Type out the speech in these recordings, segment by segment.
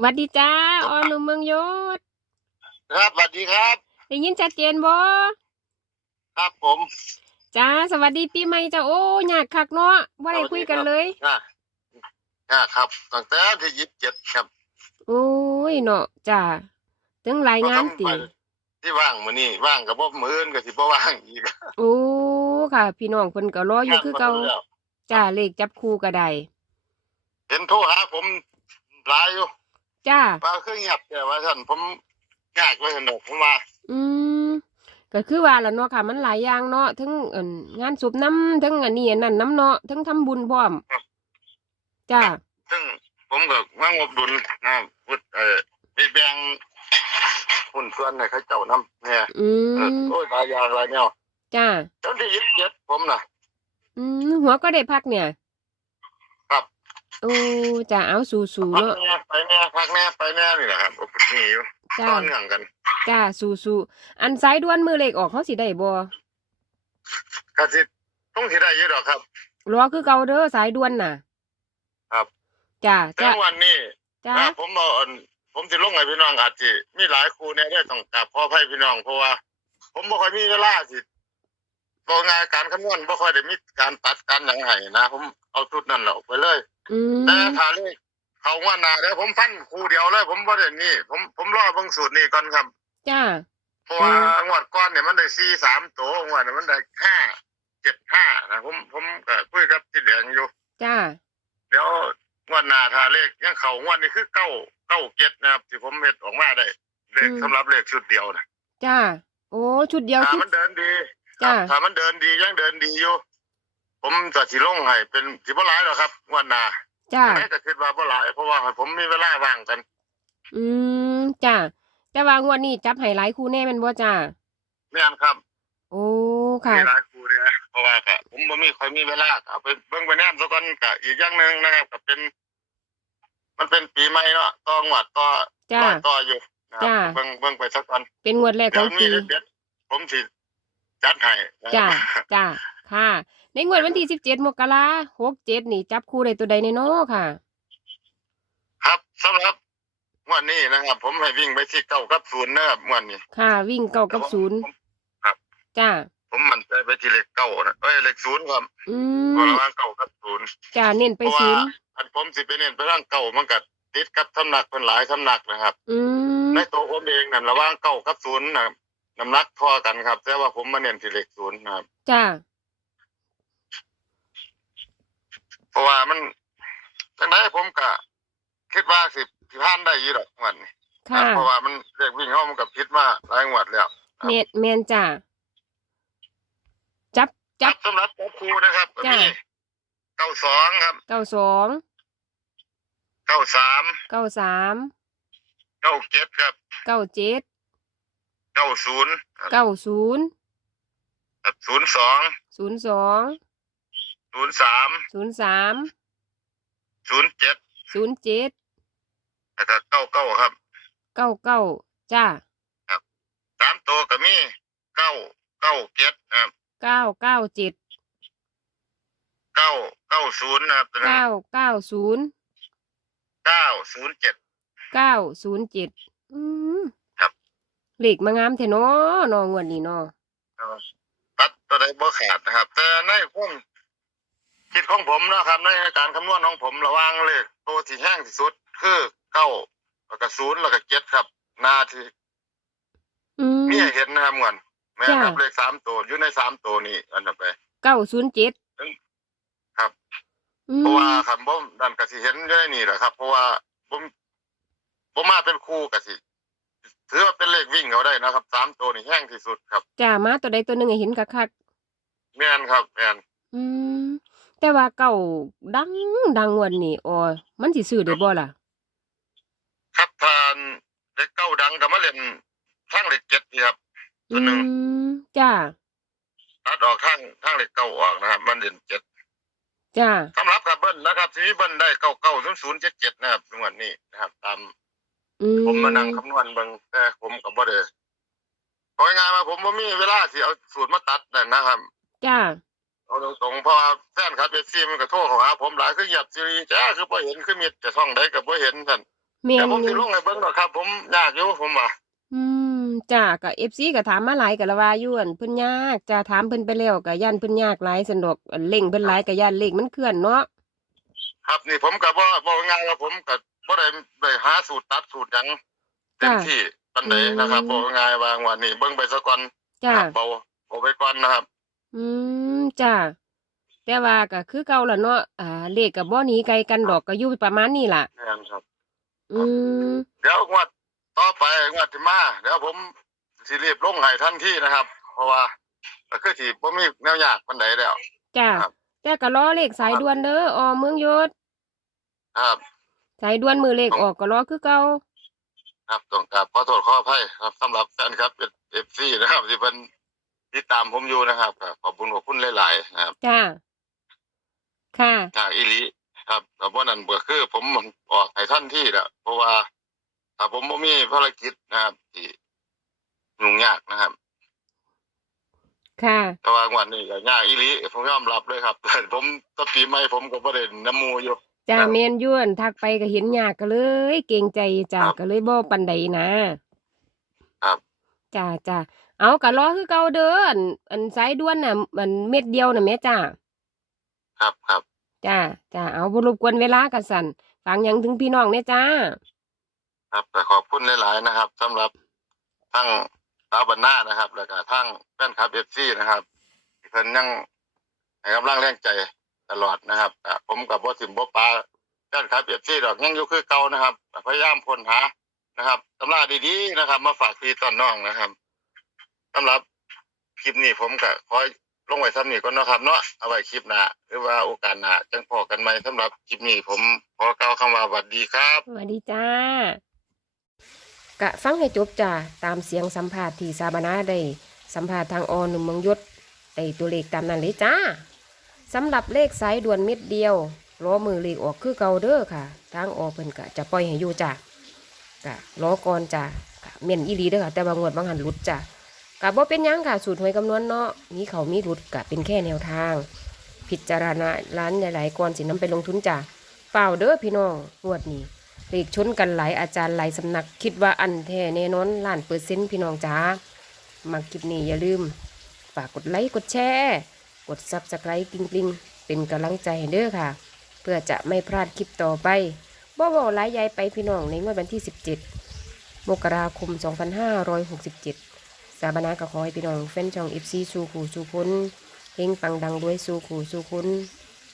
หวัดดีจ้าออหนุ่มเมืองยศครับสวัสดีครับ ได้ยินชัดเจนบ่ครับผมจ้าสวัสดีปีใหม่จ้าโอ้ยากคักเนาะบ่ได้คุยกันเลยอ่าอ่าครับตั้งแต่ที่ยี่สิบเจ็ดครับ โอ้ยเนาะจ้าถึงหลายงานติก็ทำไปที่ว่างมื้อนี้ว่างกับบ่มื้ออื่นก็สิบ่ว่างอีกโอ้ค่ะ พี่น้องเพิ่นก็รออยู่คือเก่าว่งมแล้วจ้าเลขจับคู่ก็ได้เห็นโทรหาผมหลายอยู่ จ้าว่าคือเงียบแต่ว่าท่านผมยากไว้สนุกผมว่า อืมก็คือว่าแล้วเนาะค่ะ มันหลายอย่างเนาะทั้งเอิ่นงานศพน้ำทั้งอันนี้อันนั้นน้ำเนาะทั้งทำบุญพร้อมจ้า ซึ่งผมก็ว่างบดุลนะพุทธเอ่อไปแบ่งหุ้นส่วนให้เขาเจ้านำเนี่ยอืเออม โอ้ยหลายอย่างหลายแนวจ้า จนที่ยี่สิบเจ็ดผมน่ะ อืมหัวก็ได้พักเนี่ยครับ โอ้จ้าเอาสู่สู่พักเนาะแน่ไปแน่พักแน่ไปแน่นี่แหละครับนี่อยู่จ้าตอนเนื่องกันจ้าสู่สู่อันสายด่วนมือเล็กออกเขาสิได้บ่ก็สิต้องสิได้อยู่ดอกครับรอคือเก่าเด้อสายด่วนน่ะ ครับจ้าแต่จ้าวันนี้จ้าถ้าผมเอาอันผมสิลงให้พี่น้องอาจสิมีหลายครูเนี่ยได้ต้องกราบขออภัยพี่น้องเพราะว่า ผมบ่ค่อยมีเวลาสิตัวงานการคำนวณบ่ค่อยได้มีการตัดการหยังให้นะ ผมเอาชุดนั้นแหละออกไปเลย อืมแต่ถ้าเลขเขาว่าหนาเดี๋ยวผมฟันครูเดียวเลย ผมบ่ได้นี่ผมผมรอเบิ่งสูตรนี้ก่อนครับจ้า เพราะว่างวดก้อนเนี่ยมันได้สี่สามตัวงวดเนี่ยมันได้ห้าเจ็ดห้านะผมผมก็คุยกับที่แดงอยู่ จ้า เดี๋ยวงวดหน้าถ้าเลขยังเขางวดนี้คือเก้าเก้าเจ็ดนะครับที่ผมเฮ็ดออกมาได้เลขสำหรับเลขชุดเดียวนะจ้า โอ้ชุดเดียวถ้าชุดมันเดินดีจ้าถ้ามันเดินดียังเดินดีอยู่ ผมจะสิลงให้เป็นสิบ่หลายหรอกครับงวดหน้าจ้า แต่ก็คิดว่าบ่หลายเพราะว่าให้ผมมีเวลาว่างกัน อืมจ้า แต่ว่างวดนี้จับให้หลายคู่แน่แม่นบ่จ้า แม่นครับโอ้ค่ะ มีหลายครูเนี่ยเพราะว่าก็ผมบ่มีค่อยมีเวลาก็เอาไปเบิ่งไปแนมซะก่อนก็อีกอย่างหนึงนะครับก็เป็น มันเป็นปีใหม่เนาะต่องวดต่อจ้าร้อยต่ออยู่นะครับจ้าเบิ่งเบิ่งไปสักก่อนเป็นงวดแรกขเดี๋ยอวงมีปี เด็ดๆผมสิจัดให้นะครับ จ้า จ้า ค่ะ ในงวดวันที่สิบเจ็ดมกราหกเจ็ดนี่ จับคู่ได้ตัวใดในเนาะค่ะ ครับสำหรับงวันนี้นะครับ ผมให้วิ่งไปที่เก้ากับศูนย์นะครับงวันนี้ ค่ะ วิ่งเก้ากับศูนย์ผมครับ จ้า ผมมันใจไปที่เลขเก้านะเอ้ยเลขศูนย์ครับอืเพราะมระหว่างเก้ากับศูนย์จ้าเน้นไปเพราะศูว่านย์อันผมสิไปเน้นไปร่างเก้ามันก็ติดกับทำหนักเป็นหลายทำหนักนะครับ อืมในตัวผมเองนั่นระหว่างเก้ากับศูนย์นะครับน้ำหนักเทอกันครับ แต่ว่าผมมาเน้นที่เลขศูนย์นะครับ จ้า เพราะว่ามันจังไดผมก็คิดว่าสิสิผ่านได้อยู่ดอกงวันนี้ค่ะเพราะว่ามันเลขวิ่งเข้ามันกับพิษมาหลายงวดแล้วเมนเมนจ้าจับจับสำหรับตัวครูนะครับก็จ้ะมีเก้าสองครับเก้าสองเก้าสามเก้าสามเก้าเจ็ดครับเก้าเจ็ดเก้าศูนย์เก้าศูนย์ศูนย์สองศูนย์สอง ศูนย์สามศูนย์สามศูนย์เจ็ดศูนย์เจ็ดแล้วก็เก้าเก้าครับเก้าเก้าจ้าสามตัวก็มีเก้าเก้าเจ็ดครับเก้าเก้าเจ็ดเก้าเก้าศูนย์นะครับตัวนั้นเก้าเก้าศูนย์เก้าศูนย์เจ็ดเก้าศูนย์เจ็ดอืมครับเลขมางามแท้เนาะเนองวดนี้เนาะตัดตัวใดบ่ขาดนะครับ แต่ในความ คิดของผมนะครับในการคำนวณของผมระหว่างเลขตัวที่แห้งที่สุด คือเก้าแล้วก็ศูนย์แล้วก็เจ็ดครับหน้าที่อืม มีให้เห็นนะครับเหมือนแม่นครับจ้ะ เลขสามตัวอยู่ในสามตัวนี้อันนั้นไป เก้าศูนย์เจ็ดครับ อืเพราะว่ามคันบ่ดันก็สิเห็นอยู่ในนี่แหละครับ เพราะว่าผมผมมาเป็นครูก็สิถือว่าเป็นเลขวิ่งเอาได้นะครับสามตัวนี่แห้งที่สุดครับ จ้ามาตัวใดตัวหนึ่งให้เห็นคักแม่นครับแม่นๆอืม แต่ว่าเก้าดังดังงวันนี้โอ้ยมันสิซื้อได้บ่ล่ะ ครับทานเลขเก้าดังก็มาเล่นข้างเลขเจ็ดนี่ครับตัอืวหนึ่งมจ้าตัดออกข้างข้างเลขเก้าออกนะครับ มันเล่นเจ็ดจ้าสำหรับกับเบิ้ลนะครับทีนี้เบิ้ลได้เก้าเก้าศูนย์ศูนย์เจ็ดเจ็ดนะครับงวดนี้นะครับตาม อืมผมมานั่งคำนวณเบิ่งแต่ผมก็บ่ได้ขอให้งานมาผมบ่มีเวลาสิเอาสูตรมาตัดนั่นนะครับ จ้า เอาตรงๆเพราะว่าแฟนครับเอฟซีมันก็โทรเข้าหาผมหลายคือหยับซีรีจ้าคือบ่เห็นคือมีแต่ช่องใดก็บ่เห็นท่านแม่แต่นผมอสิยู่ลงให้เบิ่งดอกครับ ผมยากอยู่ผมว่าอืมจ้าก็เอฟซีก็ถามมาหลายก็ละว่าอยู่อั่นเพิ่นยากจ้าถามเพิ่นไปแล้วก็ย่านเพิ่นยากหลายสันดอกอันเร่งเพิ่นหลายก็ย่านเลขมันเคลื่อนเนาะครับนี่ผมก็บ่บ่ง่ายว่าผมก็บ่ได้ได้หาสูตรตัดสูตรหยังเต็มที่ปานใดนะครับบ่ง่ายว่างวันนี้เบิ่งไปซะก่อนจ้า ครับเบาเอาไปก่อนนะครับ อืมจ้าแต่ว่าก็คือเก่าล่ะเนาะอ่าเลขก็บ่หนีไกลกันดอกก็อยู่ประมาณนี้ล่ะ แม่นครับ อืมเดี๋ยวงวดต่อไปงวดที่มาเดี๋ยวผมสิรีบลงให้ทันทีนะครับ เพราะว่าก็คือสิบ่มีแนวยากปานใดแล้ว จ้าครับ แต่ก็รอเลขสายด่วนเด้ออเมืองยศครับ สายด่วนมือเลขออกก็รอคือเก่าครับต้องกราบขอโทษขออภัยครับสำหรับแฟนครับเอฟซีนะครับ ที่เพิ่น ติดตามผมอยู่นะครับก็ขอบคุณขอบคุณหลายๆนะครับจ้าค่ะจากอีหลีครับแต่ว่านั้นก็คือ ผมออกให้ท่านที่แล้วเพราะว่าถ้าผมบ่มีภารกิจนะครับที่ยุ่งยากนะครับ ค่ะ แต่ว่างวันนี้ก็ยากอีหลีผมยอมรับเลยครับผมตอนปีใหม่ผมก็บ่ได้น้ำมูอยู่จ้าครับแมนยวนทักไปก็เห็นยากก็เลย เกรงใจจ้าครับก็เลยบ่ปันใดนะครับจ้าจ้า เอาก็รอคือเก่าเด้ออันอันสายด่วนน่ะมันเม็ดเดียวน่ะแม่จ้าครับครับจ้าจ้าเอาบ่รบกวนเวลากันสั่นฟังหยังถึงพี่น้องเนี่ยจ้า ครับแต่ขอบคุณหลาย ๆ นะครับสำหรับทั้งสาวบันหน้านะครับ แล้วก็ทั้งแฟนคลับเอฟซีนะครับที่เพิ่นยังให้กำลังแรงใจตลอดนะครับอะผมกับบ่สิมบ่ปลาแฟนคลับเอฟซีดอกยังอยู่คือเก่านะครับพยายามค้นหานะครับตำราดี ๆ นะครับ มาฝากพี่ตอนน้องนะครับ สำหรับคลิปนี้ผมก็ขอลงไว้ซ้ำนี้ก่อนเนาะครับเนาะเอาไว้คลิปหน้าหรือว่าโอกาสหน้าจังพอกันใหมสำหรับคลิปนี้ผมขอกล่าวคำว่าสวัสดีครับ สวัสดีจ้ากะฟังให้จบจ้าตามเสียงสัมภาษณ์ที่สาบานาได้สัมภาษณ์ทางอหนุ่มเมืองยศได้ตัวเลขตามนั้นเลยจ้าสำหรับเลขสายด่วนเม็ดเดียวรอมือเลขออกคือเกาเด้อค่ะ ทางออกเพิ่นกะจะปล่อยให้อยู่จ้ากะรอก่อนจ้ากะเม่นอีหลีเด้อค่ะแต่บางงวดบางหันหลุดจ้า กะบ่เป็นยังค่ะสูตรหวยคำนวณเนาะมีเขามีหลุดกะเป็นแค่แนวทาง พิจารณาร้านหลายๆก่อนสินำไปลงทุนจ้าเปล่าเด้อพี่น้องงวดนี้เลขชนกันหลายอาจารย์หลายสำนัก คิดว่าอันแท้แน่นอนล้านเปอร์เซ็นต์พี่น้องจ๋ามาคลิปนี้อย่าลืม ฝากกดไลค์กดแชร์กดซับสไครต์กริ๊งๆ เป็นกำลังใจให้เด้อค่ะ เพื่อจะไม่พลาดคลิปต่อไปบ่บ่หลายยายไปพี่น้องในงวดวันที่ 17 มกราคม 2567 สาบานาก็ขอให้พี่น้องแฟนช่อง FC สู่ขู่สู่พ้นเฮงฟังดังด้วยสู่ขู่สู่พ้น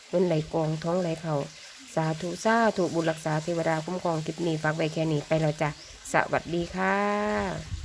เงินไหลกองท้องไหลเข่าสาธุซาถูกบุญรักษาเทวดาคุ้มครองคลิปนี้ฝากไว้แค่นี้ไปแล้วจ้ะสวัสดีค่ะ